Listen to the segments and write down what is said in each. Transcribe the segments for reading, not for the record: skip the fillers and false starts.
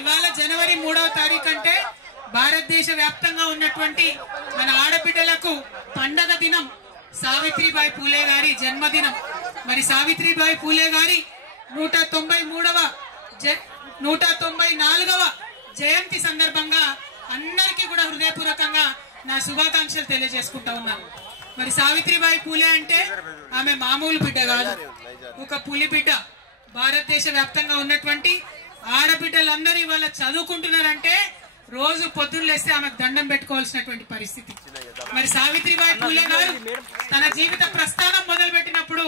ఇవాళ జనవరి 3వ తారీఖు అంటే భారతదేశ వ్యాప్తంగా ఉన్నటువంటి మన ఆడబిడ్డలకు పండగ దినం, సావిత్రిబాయి పూలే గారి జన్మదినం. మరి సావిత్రిబాయి పూలే గారి 194వ జయంతి సందర్భంగా అందరికీ కూడా హృదయపూర్వకంగా నా శుభాకాంక్షలు తెలియజేసుకుంటా ఉన్నాను. మరి సావిత్రిబాయి పూలే అంటే ఆమె మామూలు బిడ్డ కాదు, ఒక పులి బిడ్డ. భారతదేశ వ్యాప్తంగా ఉన్నటువంటి ఆడబిడ్డలందరూ ఇవాళ చదువుకుంటున్నారంటే రోజు పొద్దున్న లేస్తే ఆమెకు దండం పెట్టుకోవాల్సినటువంటి పరిస్థితి. మరి సావిత్రిబాయి పూలే గారు తన జీవిత ప్రస్థానం మొదలు పెట్టినప్పుడు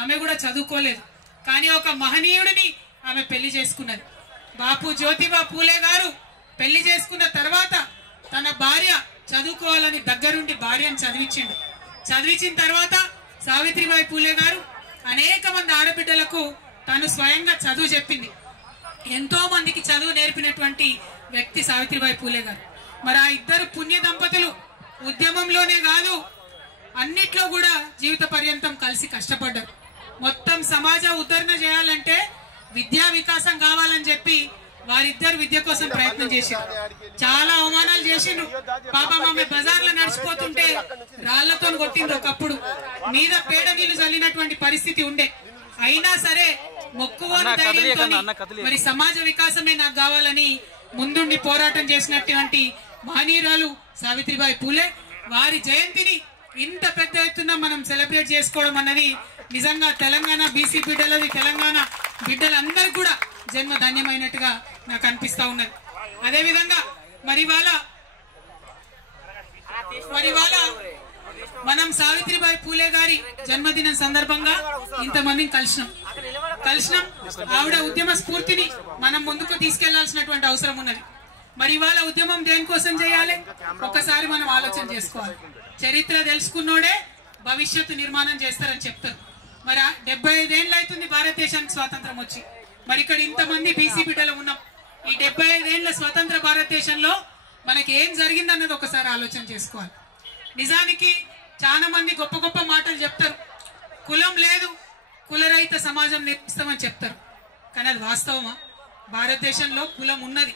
ఆమె కూడా చదువుకోలేదు, కానీ ఒక మహనీయుడిని ఆమె పెళ్లి చేసుకున్నది. బాపు జ్యోతిబా పూలే గారు పెళ్లి చేసుకున్న తర్వాత తన భార్య చదువుకోవాలని దగ్గరుండి భార్యను చదివించిన తర్వాత సావిత్రిబాయి పూలే గారు అనేక మంది ఆడబిడ్డలకు తను స్వయంగా చదువు చెప్పింది. ఎంతో మందికి చదువు నేర్పినటువంటి వ్యక్తి సావిత్రిబాయి పూలే గారు. మరి ఆ ఇద్దరు పుణ్య దంపతులు ఉద్యమంలోనే కాదు అన్నిట్లో కూడా జీవిత పర్యంతం కలిసి కష్టపడ్డారు. మొత్తం సమాజ ఉద్ధరణ చేయాలంటే విద్యా వికాసం కావాలని చెప్పి వారిద్దరు విద్య కోసం ప్రయత్నం చేశారు. చాలా అవమానాలు చేసిండ్రు. పాపం ఆమె బజార్లో నడిచిపోతుంటే రాళ్లతో కొట్టిండ్రు. ఒకప్పుడు మీద పేడ నీళ్లు చల్లినటువంటి పరిస్థితి ఉండే. అయినా సరే మొక్కువని ధైర్యంతో మరి సమాజ వికాసమే నాకు కావాలని ముందుండి పోరాటం చేసినటువంటి మహనీయురాలు సావిత్రిబాయి పూలే. వారి జయంతిని ఇంత పెద్ద ఎత్తున మనం సెలబ్రేట్ చేసుకోవడం అన్నది నిజంగా తెలంగాణ బీసీ బిడ్డలది, తెలంగాణ బిడ్డలందరికీ కూడా జన్మ ధన్యమైనట్టుగా నాకు అనిపిస్తా ఉన్నది. అదేవిధంగా మరి వాళ్ళ మనం సావిత్రిబాయి పూలే గారి జన్మదినం సందర్భంగా ఇంతమందిని కలిసినాం. ఆవిడ ఉద్యమ స్ఫూర్తిని మనం ముందుకు తీసుకెళ్లాల్సినటువంటి అవసరం ఉన్నది. మరి ఇవాళ ఉద్యమం దేనికోసం చేయాలి ఒక్కసారి మనం ఆలోచన చేసుకోవాలి. చరిత్ర తెలుసుకున్నోడే భవిష్యత్తు నిర్మాణం చేస్తారని చెప్తారు. మరి 75 ఏళ్ళు అవుతుంది భారతదేశానికి స్వాతంత్రం వచ్చి. మరి ఇక్కడ ఇంతమంది బీసీ బిడ్డలు ఉన్నాం. ఈ 75 ఏళ్ల స్వతంత్ర భారతదేశంలో మనకి ఏం జరిగిందన్నది ఒకసారి ఆలోచన చేసుకోవాలి. నిజానికి చాలా మంది గొప్ప గొప్ప మాటలు చెప్తారు. కులం లేదు, కులరహిత సమాజం నిర్మిస్తామని చెప్తారు. కానీ అది వాస్తవమా? భారతదేశంలో కులం ఉన్నది,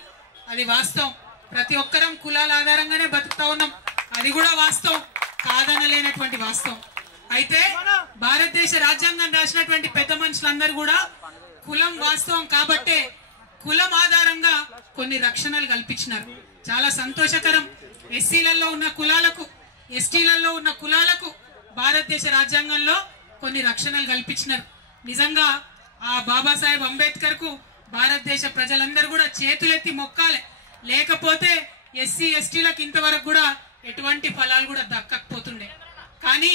అది వాస్తవం. ప్రతి ఒక్కరం కులాల ఆధారంగానే బతుకుతా ఉన్నాం, అది కూడా వాస్తవం, కాదనలేనటువంటి వాస్తవం. అయితే భారతదేశ రాజ్యాంగం రాసినటువంటి పెద్ద మనుషులందరూ కూడా కులం వాస్తవం కాబట్టే కులం ఆధారంగా కొన్ని రక్షణలు కల్పించినారు. చాలా సంతోషకరం. ఎస్సీలలో ఉన్న కులాలకు, ఎస్టీలలో ఉన్న కులాలకు భారతదేశ రాజ్యాంగంలో కొన్ని రక్షణలు కల్పించినారు. నిజంగా ఆ బాబాసాహెబ్ అంబేద్కర్ కు భారతదేశ ప్రజలందరూ కూడా చేతులెత్తి మొక్కాలి. లేకపోతే ఎస్సీ ఎస్టీలకు ఇంతవరకు కూడా ఎటువంటి ఫలాలు కూడా దక్కకపోతుండే. కానీ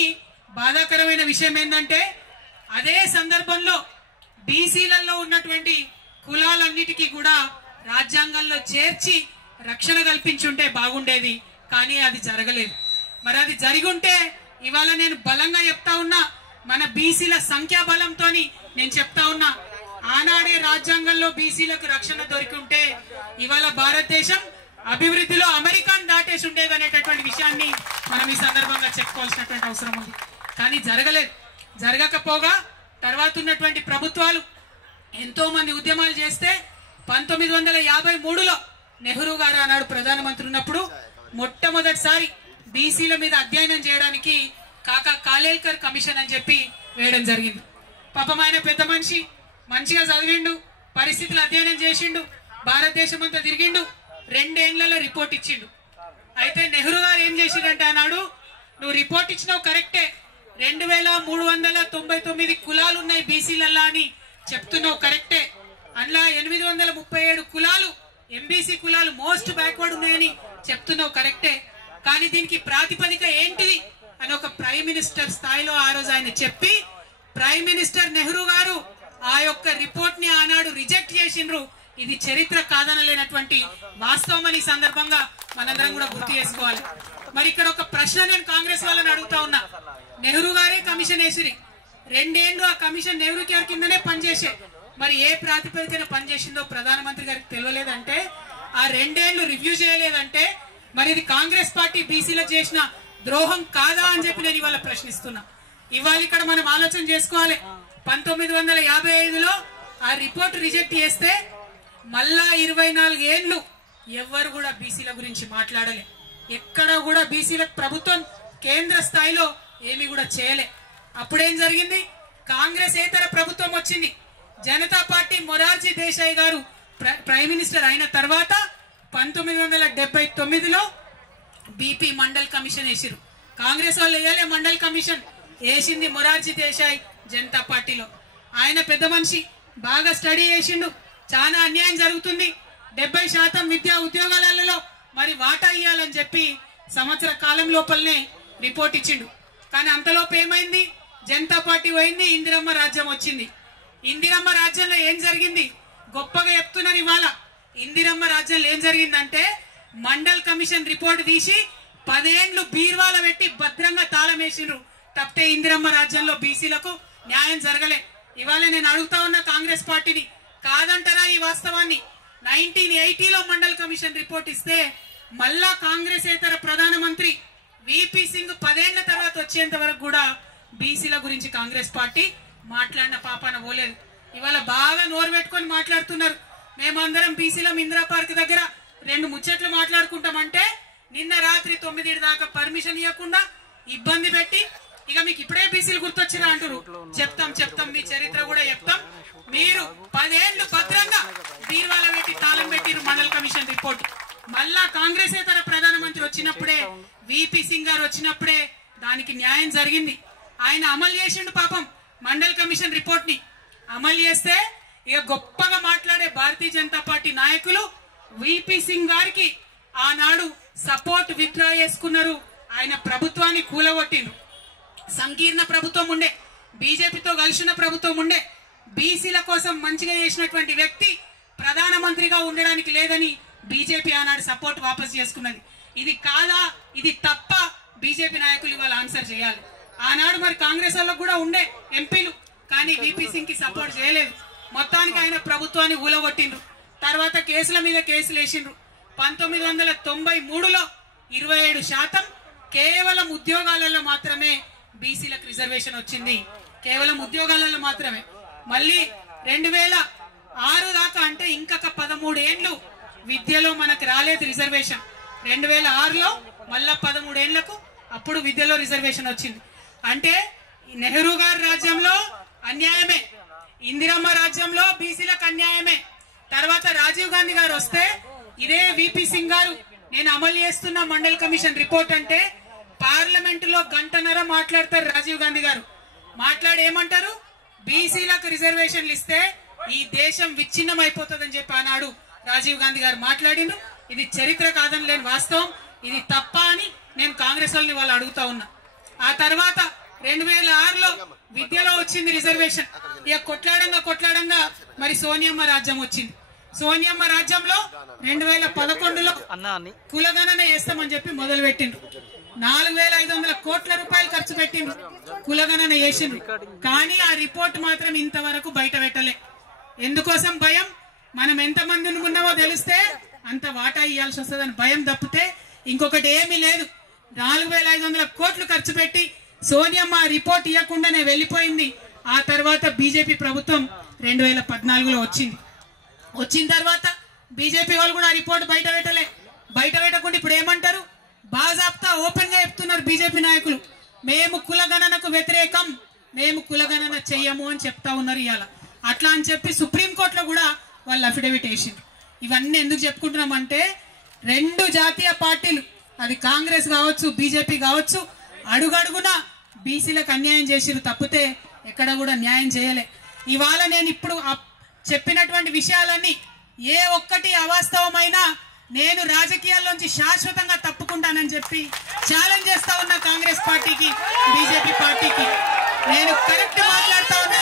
బాధాకరమైన విషయం ఏంటంటే అదే సందర్భంలో బీసీలలో ఉన్నటువంటి కులాలన్నిటికీ కూడా రాజ్యాంగంలో చేర్చి రక్షణ కల్పించుంటే బాగుండేది. కానీ అది జరగలేదు. మరి అది జరిగి ఉంటే ఇవాళ నేను బలంగా చెప్తా ఉన్నా, మన బీసీల సంఖ్యాబలంతో నేను చెప్తా ఉన్నా, ఆనాడే రాజ్యాంగంలో బీసీలకు రక్షణ దొరికి ఉంటే ఇవాళ భారతదేశం అభివృద్ధిలో అమెరికాను దాటేసి ఉండేది అనేటటువంటి విషయాన్ని మనం ఈ సందర్భంగా చెప్పుకోవాల్సినటువంటి అవసరం ఉంది. కానీ జరగలేదు. జరగకపోగా తర్వాత ఉన్నటువంటి ప్రభుత్వాలు ఎంతో మంది ఉద్యమాలు చేస్తే 1953లో నెహ్రూ గారు ఆనాడు ప్రధానమంత్రి ఉన్నప్పుడు మొట్టమొదటిసారి బీసీల మీద అధ్యయనం చేయడానికి కాకా కాలేల్కర్ కమిషన్ అని చెప్పి వేయడం జరిగింది. పాపం ఆయన పెద్ద మనిషి, మంచిగా చదివిండు, పరిస్థితులు అధ్యయనం చేసిండు, భారతదేశం అంతా తిరిగిండు, 2 ఏళ్లలో రిపోర్ట్ ఇచ్చిండు. అయితే నెహ్రూ గారు ఏం చేసిండంటే ఆనాడు, నువ్వు రిపోర్ట్ ఇచ్చినావు కరెక్టే, 2399 కులాలు ఉన్నాయి బీసీలల్లా అని చెప్తున్నావు కరెక్టే, అందులో 837 కులాలు ఎంబీసీ కులాలు మోస్ట్ బ్యాక్వర్డ్ ఉన్నాయని చెప్తున్నావు కరెక్టే. కానీ దీనికి ప్రాతిపదిక ఏంటిది అని ఒక ప్రైమ్ మినిస్టర్ స్థాయిలో ఆ రోజు ఆయన చెప్పి, ప్రైమ్ మినిస్టర్ నెహ్రూ గారు ఆ యొక్క రిపోర్ట్ ని ఆనాడు రిజెక్ట్ చేసిండ్రు. ఇది చరిత్ర కాదనలేనటువంటి వాస్తవం అని సందర్భంగా మనందరం కూడా గుర్తు చేసుకోవాలి. మరి ఇక్కడ ఒక ప్రశ్న నేను కాంగ్రెస్ వాళ్ళని అడుగుతా ఉన్నా. నెహ్రూ గారే కమిషన్ వేసిరి, 2 ఏళ్లు ఆ కమిషన్ నెహ్రూ గారి కిందనే పనిచేసే. మరి ఏ ప్రాతిపదికన పనిచేసిందో ప్రధానమంత్రి గారికి తెలియలేదంటే, ఆ 2 ఏళ్లు రివ్యూ చేయలేదంటే మరి ఇది కాంగ్రెస్ పార్టీ బీసీలో చేసిన ద్రోహం కాదా అని చెప్పి నేను ఇవాళ ప్రశ్నిస్తున్నా. ఇవాళ ఇక్కడ మనం ఆలోచన చేసుకోవాలి. 1955లో ఆ రిపోర్ట్ రిజెక్ట్ చేస్తే మళ్ళా 24 ఏళ్ళు ఎవ్వరు కూడా బీసీల గురించి మాట్లాడలే. ఎక్కడ కూడా బీసీలకు ప్రభుత్వం కేంద్ర స్థాయిలో ఏమి కూడా చేయలే. అప్పుడేం జరిగింది? కాంగ్రెస్ ఏతర ప్రభుత్వం వచ్చింది. జనతా పార్టీ మొరార్జీ దేశాయ్ గారు ప్రైమ్ మినిస్టర్ అయిన తర్వాత 1979లో బీపీ మండల్ కమిషన్ వేసిరు. కాంగ్రెస్ వాళ్ళు వేయలే మండల్ కమిషన్, వేసింది మొరార్జీ దేశాయ్ జనతా పార్టీలో. ఆయన పెద్ద మనిషి, బాగా స్టడీ చేసిండు. చాలా అన్యాయం జరుగుతుంది, 70% విద్యా ఉద్యోగాలలో మరి వాటా ఇయ్యాలని చెప్పి సంవత్సర కాలం లోపలనే రిపోర్ట్ ఇచ్చిండు. కానీ అంతలోపు ఏమైంది? జనతా పార్టీ పోయింది, ఇందిరమ్మ రాజ్యం వచ్చింది. ఇందిరమ్మ రాజ్యంలో ఏం జరిగింది? గొప్పగా చెప్తున్నారు ఇవాళ. ఇందిరమ్మ రాజ్యంలో ఏం జరిగిందంటే మండల్ కమిషన్ రిపోర్ట్ తీసి 10 ఏళ్లు బీర్వాల పెట్టి భద్రంగా తాళం వేసిండ్రు. తప్పితే ఇందిరమ్మ రాజ్యంలో బీసీలకు న్యాయం జరగలే. ఇవాళ నేను అడుగుతా ఉన్న కాంగ్రెస్ పార్టీని, కాదంటారా ఈ వాస్తవాన్ని? 1980లో మండల్ కమిషన్ రిపోర్ట్ ఇస్తే మళ్ళా కాంగ్రెస్ ఏతర ప్రధానమంత్రి విపి సింగ్ 10 ఏళ్ల తర్వాత వచ్చేంత వరకు కూడా బీసీల గురించి కాంగ్రెస్ పార్టీ మాట్లాడిన పాపాన పోలేదు. ఇవాళ బాగా నోరు పెట్టుకొని మాట్లాడుతున్నారు. మేమందరం బీసీలం ఇందిరా పార్క్ దగ్గర 2 ముచ్చట్లు మాట్లాడుకుంటామంటే నిన్న రాత్రి 9 దాకా పర్మిషన్ ఇవ్వకుండా ఇబ్బంది పెట్టి, ఇక మీకు ఇప్పుడే బీసీలు గుర్తొచ్చిరా అంటారు. చెప్తాం మీ చరిత్ర కూడా చెప్తాం. మీరు 10 ఏళ్లు భద్రంగా బీర్వాల పెట్టి తాళం పెట్టిరు మండల్ కమిషన్ రిపోర్ట్. మళ్ళా కాంగ్రెస్ ఏతర ప్రధానమంత్రి వచ్చినప్పుడే, విపి సింగ్ గారు వచ్చినప్పుడే దానికి న్యాయం జరిగింది. ఆయన అమలు చేసిండు పాపం మండల్ కమిషన్ రిపోర్ట్ ని. అమలు చేస్తే ఇక గొప్పగా మాట్లాడే భారతీయ జనతా పార్టీ నాయకులు విపి సింగ్ గారికి ఆనాడు సపోర్ట్ విత్డ్రా చేసుకున్నారు. ఆయన ప్రభుత్వాన్ని కూలగొట్టిండ్రు. సంకీర్ణ ప్రభుత్వం ఉండే, బీజేపీతో కలిసిన ప్రభుత్వం ఉండే, బీసీల కోసం మంచిగా చేసినటువంటి వ్యక్తి ప్రధానమంత్రిగా ఉండడానికి లేదని బీజేపీ ఆనాడు సపోర్ట్ వాపస్ చేసుకున్నది. ఇది కాదా, ఇది తప్ప బీజేపీ నాయకులు ఇవాళ ఆన్సర్ చేయాలి. ఆనాడు మరి కాంగ్రెస్ వాళ్ళకు కూడా ఉండే ఎంపీలు, కానీ విపి సింగ్ కి సపోర్ట్ చేయలేదు. మొత్తానికి ఆయన ప్రభుత్వాన్ని ఊలగొట్టిండ్రు. తర్వాత కేసుల మీద కేసులు వేసిండ్రు. 1993లో 27% కేవలం ఉద్యోగాలలో మాత్రమే బీసీలకు రిజర్వేషన్ వచ్చింది. కేవలం ఉద్యోగాలలో మాత్రమే. మళ్ళీ 2006 దాకా అంటే ఇంకొక 13 ఏళ్లు విద్యలో మనకు రాలేదు రిజర్వేషన్. 2006లో మళ్ళా 13 ఏళ్లకు అప్పుడు విద్యలో రిజర్వేషన్ వచ్చింది. అంటే నెహ్రూ గారి రాజ్యంలో అన్యాయమే, ఇందిరమ్మ రాజ్యంలో బీసీలకు అన్యాయమే. తర్వాత రాజీవ్ గాంధీ గారు వస్తే ఇదే విపి సింగ్ గారు నేను అమలు చేస్తున్న మండల్ కమిషన్ రిపోర్ట్ అంటే పార్లమెంటులో 1.5 గంటల మాట్లాడతారు. రాజీవ్ గాంధీ గారు మాట్లాడి ఏమంటారు? బీసీలకు రిజర్వేషన్లు ఇస్తే ఈ దేశం విచ్ఛిన్నం అయిపోతుందని చెప్పి ఆనాడు రాజీవ్ గాంధీ గారు మాట్లాడిండ్రు. ఇది చరిత్ర కాదని లేని వాస్తవం. ఇది తప్ప అని నేను కాంగ్రెస్ వాళ్ళని వాళ్ళు అడుగుతా ఉన్నా. ఆ తర్వాత 2006లో విద్యలో వచ్చింది రిజర్వేషన్. ఇక కొట్లాడంగా మరి సోనియమ్మ రాజ్యం వచ్చింది. సోనియమ్మ రాజ్యంలో 2011లో కులగణన చేస్తామని చెప్పి మొదలు పెట్టిండ్రు. 4,500 కోట్ల రూపాయలు ఖర్చు పెట్టిండ్రు, కులగణన చేసిండ్రు. కానీ ఆ రిపోర్ట్ మాత్రం ఇంతవరకు బయట పెట్టలే. ఎందుకోసం? భయం. మనం ఎంతమంది ఉన్నామో తెలిస్తే అంత వాటా ఇవ్వాల్సి వస్తుందని భయం తప్పితే ఇంకొకటి ఏమీ లేదు. 4,500 కోట్లు ఖర్చు పెట్టి సోనియమ్మ రిపోర్ట్ ఇవ్వకుండానే వెళ్లిపోయింది. ఆ తర్వాత బీజేపీ ప్రభుత్వం 2014లో వచ్చింది. వచ్చిన తర్వాత బీజేపీ వాళ్ళు కూడా రిపోర్ట్ బయట పెట్టలే. బయట పెట్టకుండా ఇప్పుడు ఏమంటారు? బాజాప్తా ఓపెన్ గా చెప్తున్నారు బీజేపీ నాయకులు, మేము కులగణనకు వ్యతిరేకం, మేము కులగణన చెయ్యము అని చెప్తా ఉన్నారు ఇవాళ. అట్లా అని చెప్పి సుప్రీంకోర్టులో కూడా వాళ్ళు అఫిడవిట్ వేసిండ్రు. ఇవన్నీ ఎందుకు చెప్పుకుంటున్నామంటే 2 జాతీయ పార్టీలు, అది కాంగ్రెస్ కావచ్చు బీజేపీ కావచ్చు, అడుగడుగున బీసీలకు అన్యాయం చేసిరు తప్పితే ఎక్కడ కూడా న్యాయం చేయలే. ఇవాళ నేను ఇప్పుడు చెప్పినటువంటి విషయాలన్నీ ఏ ఒక్కటి అవాస్తవమైనా నేను రాజకీయాల్లోంచి శాశ్వతంగా తప్పుకుంటానని చెప్పి ఛాలెంజ్ చేస్తా ఉన్నా కాంగ్రెస్ పార్టీకి, బీజేపీ పార్టీకి. నేను కరెక్ట్ మాట్లాడుతా ఉన్నా,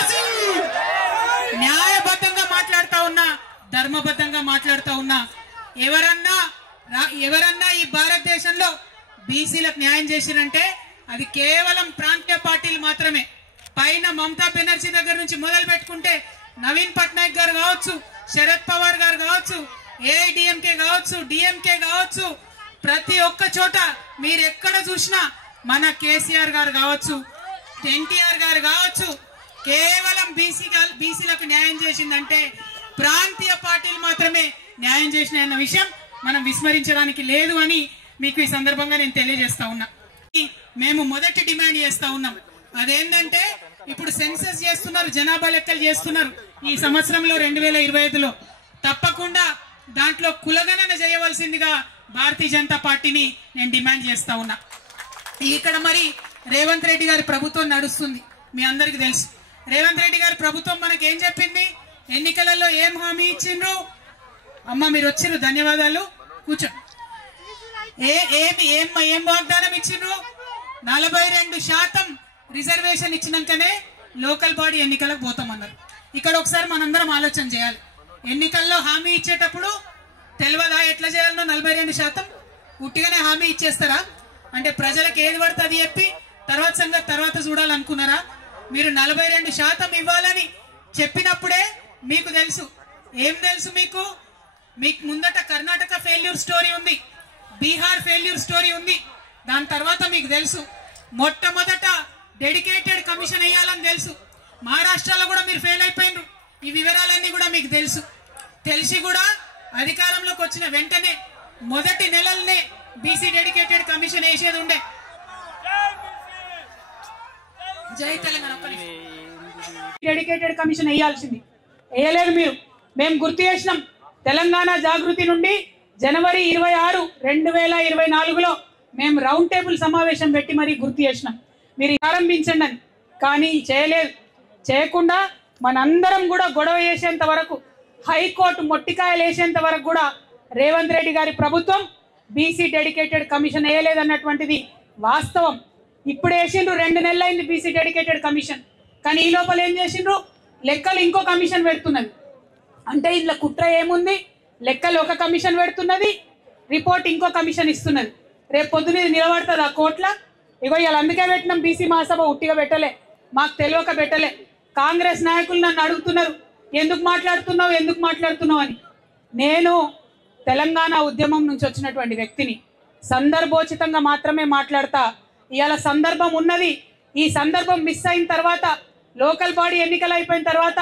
న్యాయబద్ధంగా మాట్లాడుతా ఉన్నా, ధర్మబద్ధంగా మాట్లాడుతా ఉన్నా. ఎవరన్నా ఈ భారతదేశంలో బీసీలకు న్యాయం చేసిరంటే అది కేవలం ప్రాంతీయ పార్టీలు మాత్రమే. పైన మమతా బెనర్జీ దగ్గర నుంచి మొదలు పెట్టుకుంటే నవీన్ పట్నాయక్ గారు కావచ్చు, శరద్ పవార్ గారు కావచ్చు, ఏఐడిఎంకే కావచ్చు, డిఎంకే కావచ్చు, ప్రతి ఒక్క చోట మీరు ఎక్కడ చూసినా మన కేసీఆర్ గారు కావచ్చు, ఎన్టీఆర్ గారు కావచ్చు, కేవలం బీసీలకు న్యాయం చేసిందంటే ప్రాంతీయ పార్టీలు మాత్రమే న్యాయం చేసినాయన్న విషయం మనం విస్మరించడానికి లేదు అని మీకు ఈ సందర్భంగా నేను తెలియజేస్తా ఉన్నా. మేము మొదటి డిమాండ్ చేస్తా ఉన్నాం, అదేంటంటే ఇప్పుడు సెన్సస్ చేస్తున్నారు, జనాభా లెక్కలు చేస్తున్నారు ఈ సంవత్సరంలో 2025లో. తప్పకుండా దాంట్లో కులగణన చేయవలసిందిగా భారతీయ జనతా పార్టీని నేను డిమాండ్ చేస్తా ఉన్నా. ఇక్కడ మరి రేవంత్ రెడ్డి గారి ప్రభుత్వం నడుస్తుంది, మీ అందరికి తెలుసు. రేవంత్ రెడ్డి గారి ప్రభుత్వం మనకి ఏం చెప్పింది, ఎన్నికలలో ఏం హామీ ఇచ్చిండ్రు? అమ్మ మీరు వచ్చిర్రు, ధన్యవాదాలు, కూర్చో. ఏం వాగ్దానం ఇచ్చిండ్రు? 42% రిజర్వేషన్ ఇచ్చినాకనే లోకల్ బాడీ ఎన్నికలకు పోతామన్నారు. ఇక్కడ ఒకసారి మనందరం ఆలోచన చేయాలి. ఎన్నికల్లో హామీ ఇచ్చేటప్పుడు తెలియదా ఎట్లా చేయాలనో? 42% ఉట్టిగానే హామీ ఇచ్చేస్తారా? అంటే ప్రజలకు ఏది పడితే అది చెప్పి తర్వాత సంగతి తర్వాత చూడాలనుకున్నారా? మీరు 42% ఇవ్వాలని చెప్పినప్పుడే మీకు తెలుసు, ఏం తెలుసు మీకు ముందట కర్ణాటక ఫెయిల్యూర్ స్టోరీ ఉంది, బీహార్ ఫెయిల్యూర్ స్టోరీ ఉంది. దాని తర్వాత మీకు తెలుసు మొట్టమొదట డెడికేటెడ్ కమిషన్ వేయాలని తెలుసు. మహారాష్ట్రలో కూడా మీరు ఫెయిల్ అయిపోయినారు. ఈ వివరాలన్నీ కూడా మీకు తెలుసు. తెలిసి కూడా అధికారంలోకి వచ్చిన వెంటనే మొదటి నెలలనే బీసీ డెడికేటెడ్ కమిషన్ వేసేది ఉండే. జై తెలంగాణ. డెడికేటెడ్ కమిషన్ వేయాల్సింది, వేయలేదు మీరు. మేము గుర్తు చేసినాం. తెలంగాణ జాగృతి నుండి జనవరి 26, 2024లో మేము రౌండ్ టేబుల్ సమావేశం పెట్టి మరీ గుర్తు చేసినాం మీరు ప్రారంభించండి అని. కానీ చేయలేదు. చేయకుండా మనందరం కూడా గొడవ చేసేంత వరకు, హైకోర్టు మొట్టికాయలు వేసేంత వరకు కూడా రేవంత్ రెడ్డి గారి ప్రభుత్వం బీసీ డెడికేటెడ్ కమిషన్ వేయలేదన్నటువంటిది వాస్తవం. ఇప్పుడు వేసిండ్రు, 2 నెలలైంది బీసీ డెడికేటెడ్ కమిషన్. కానీ ఈ లోపల ఏం చేసిండ్రు? లెక్కలు ఇంకో కమిషన్ పెడుతున్నది. అంటే ఇందులో కుట్ర ఏముంది? లెక్కలు ఒక కమిషన్ పెడుతున్నది, రిపోర్ట్ ఇంకో కమిషన్ ఇస్తున్నది. రేపు పొద్దున నిలబడుతుంది ఆ కోట్ల. ఇగో ఇలా అందుకే పెట్టినాం బీసీ మహాసభ, ఉట్టిగా పెట్టలే, మాకు తెలియక పెట్టలే. కాంగ్రెస్ నాయకులు నన్ను అడుగుతున్నారు ఎందుకు మాట్లాడుతున్నావు అని. నేను తెలంగాణ ఉద్యమం నుంచి వచ్చినటువంటి వ్యక్తిని, సందర్భోచితంగా మాత్రమే మాట్లాడతా. ఇవాళ సందర్భం ఉన్నది, ఈ సందర్భం మిస్ అయిన తర్వాత, లోకల్ బాడీ ఎన్నికలు అయిపోయిన తర్వాత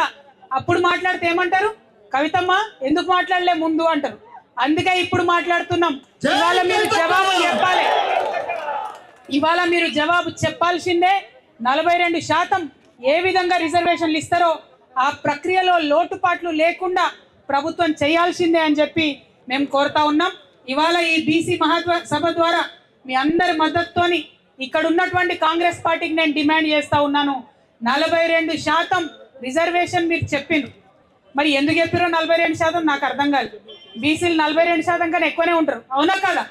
అప్పుడు మాట్లాడితే ఏమంటారు? కవితమ్మ ఎందుకు మాట్లాడలే ముందు అంటారు. అందుకే ఇప్పుడు మాట్లాడుతున్నాం. ఇవాళ మీరు జవాబు చెప్పాల్సిందే. 42% ఏ విధంగా రిజర్వేషన్లు ఇస్తారో ఆ ప్రక్రియలో లోటుపాట్లు లేకుండా ప్రభుత్వం చేయాల్సిందే అని చెప్పి మేము కోరుతా ఉన్నాం. ఇవాళ ఈ బీసీ మహాసభ ద్వారా మీ అందరి మద్దతుతోని ఇక్కడ ఉన్నటువంటి కాంగ్రెస్ పార్టీకి నేను డిమాండ్ చేస్తా ఉన్నాను. 42% రిజర్వేషన్ మీరు చెప్పిండ్రు, మరి ఎందుకు చెప్పారో 42% నాకు అర్థం కాదు. బీసీలు 42% కన్నా ఎక్కువనే ఉంటారు, అవునా కదా?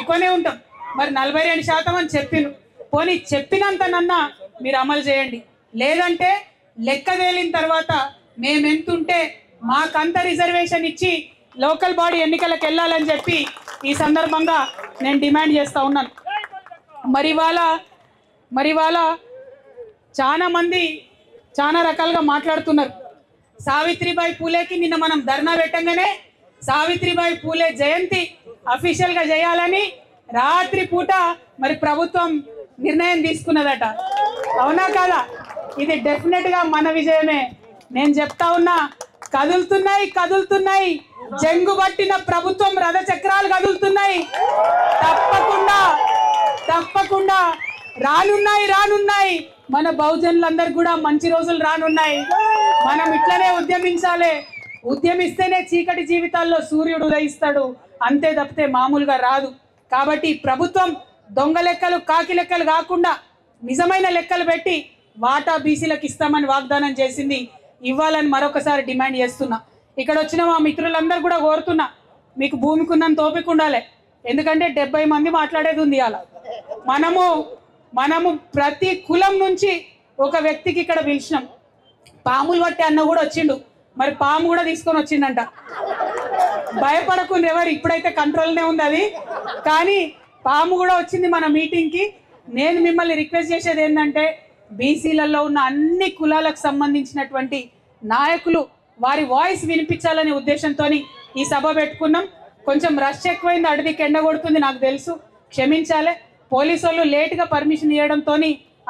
ఎక్కువనే ఉంటాం. మరి 42% అని చెప్పిండ్రు. పోనీ చెప్పినంతనన్నా మీరు అమలు చేయండి. లేదంటే లెక్క తేలిన తర్వాత మేమెంతుంటే మాకంత రిజర్వేషన్ ఇచ్చి లోకల్ బాడీ ఎన్నికలకు వెళ్ళాలని చెప్పి ఈ సందర్భంగా నేను డిమాండ్ చేస్తూ ఉన్నాను. మరి ఇవాళ చాలా మంది చాలా రకాలుగా మాట్లాడుతున్నారు. సావిత్రిబాయి పూలేకి నిన్న మనం ధర్నా పెట్టంగానే సావిత్రిబాయి పూలే జయంతి అఫీషియల్గా చేయాలని రాత్రి పూట మరి ప్రభుత్వం నిర్ణయం తీసుకున్నదట, అవునా కాదా? ఇది డెఫినెట్గా మన విజయమే. నేను చెప్తా ఉన్నా, కదులుతున్నాయి జంగు పట్టిన ప్రభుత్వం రథ చక్రాలు కదులుతున్నాయి. తప్పకుండా రానున్నాయి. మన బహుజనులందరికీ కూడా మంచి రోజులు రానున్నాయి. మనం ఇట్లనే ఉద్యమించాలి. ఉద్యమిస్తేనే చీకటి జీవితాల్లో సూర్యుడు ఉదయిస్తాడు, అంతే తప్పితే మామూలుగా రాదు. కాబట్టి ప్రభుత్వం దొంగ లెక్కలు, కాకి లెక్కలు కాకుండా నిజమైన లెక్కలు పెట్టి వాటా బీసీలకు ఇస్తామని వాగ్దానం చేసింది. ఇవ్వాలని మరొకసారి డిమాండ్ చేస్తున్నా. ఇక్కడ వచ్చిన మా మిత్రులందరూ కూడా కోరుతున్నా, మీకు భూమికున్నంత ఓపిక ఉండాలి. ఎందుకంటే 70 మంది మాట్లాడేది ఉంది. అలా మనము ప్రతి కులం నుంచి ఒక వ్యక్తికి ఇక్కడ పిలిచినాం. పాములు పట్టి అన్న కూడా వచ్చిండు, మరి పాము కూడా తీసుకొని వచ్చిండంట. భయపడకుండా ఎవరు, ఇప్పుడైతే కంట్రోల్నే ఉంది అది, కానీ పాము కూడా వచ్చింది మన మీటింగ్కి. నేను మిమ్మల్ని రిక్వెస్ట్ చేసేది ఏంటంటే, బీసీలలో ఉన్న అన్ని కులాలకు సంబంధించినటువంటి నాయకులు వారి వాయిస్ వినిపించాలనే ఉద్దేశంతో ఈ సభ పెట్టుకున్నాం. కొంచెం రష్ ఎక్కువైంది, అడవికి ఎండ కొడుతుంది నాకు తెలుసు, క్షమించాలి. పోలీసు వాళ్ళు లేట్గా పర్మిషన్ ఇవ్వడంతో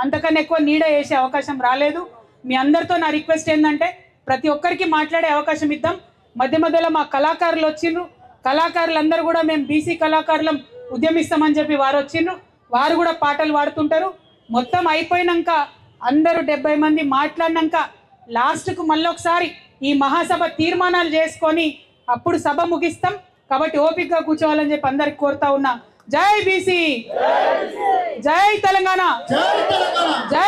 అంతకన్నా ఎక్కువ నీడ వేసే అవకాశం రాలేదు. మీ అందరితో నా రిక్వెస్ట్ ఏంటంటే, ప్రతి ఒక్కరికి మాట్లాడే అవకాశం ఇద్దాం. మధ్య మధ్యలో మా కళాకారులు వచ్చిండ్రు, కళాకారులందరూ కూడా మేము బీసీ కళాకారులం ఉద్యమిస్తామని చెప్పి వారు వచ్చిండ్రు, వారు కూడా పాటలు పాడుతుంటారు. మొత్తం అయిపోయినాక అందరూ 70 మంది మాట్లాడినాక లాస్ట్కు మళ్ళీ ఒకసారి ఈ మహాసభ తీర్మానాలు చేసుకొని అప్పుడు సభ ముగిస్తాం. కాబట్టి ఓపికగా కూర్చోవాలని చెప్పి అందరికి కోరుతా ఉన్నా. జై బీసీ, జై తెలంగాణ, జై